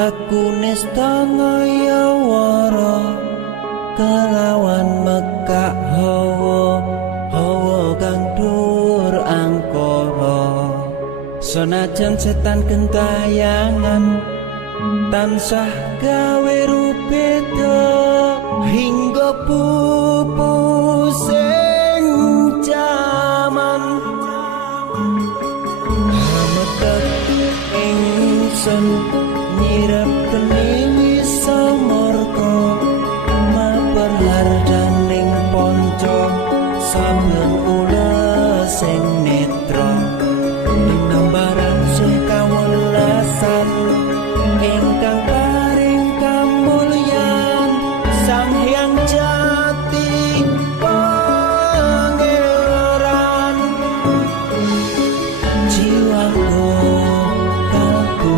laku nestangaya wara kelawan mekak hawa kang dur angkara senajan setan gentayangan tansah gawe rupeda hingga pupu sing jaman hametek ingsun nyirep keniwi samorko maperhardaning ponco saben ula sing netra linambaran sing kawelasan ingkang paring kamulyan Sang Hyang Jati Pangeran jiwaku kalbu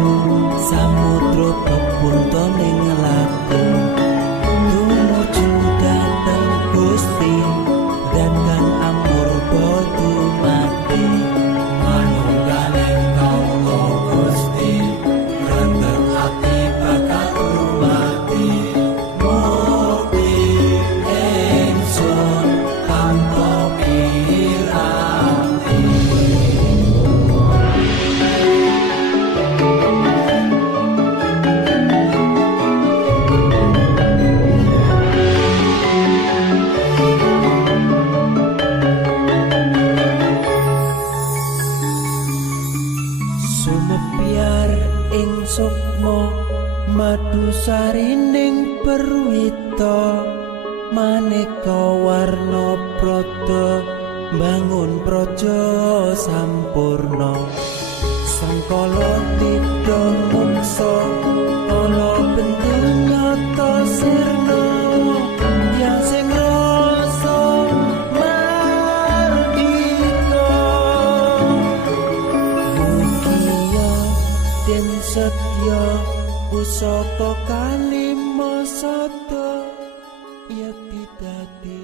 samudra pepuntaning laku tumuju dhateng Gusti dan kang amurba dumati manunggaling kaula Gusti rentet ati bakal rumati mukti ingsun tanpa piranti sumebyar ing sukma madu sarining perwita maneka warna prada bangun praja sampurna sangkala tidha muksa ala bendunyata sirna yang sing rasa mardika mugia den setya pusaka kalima sada yati dadi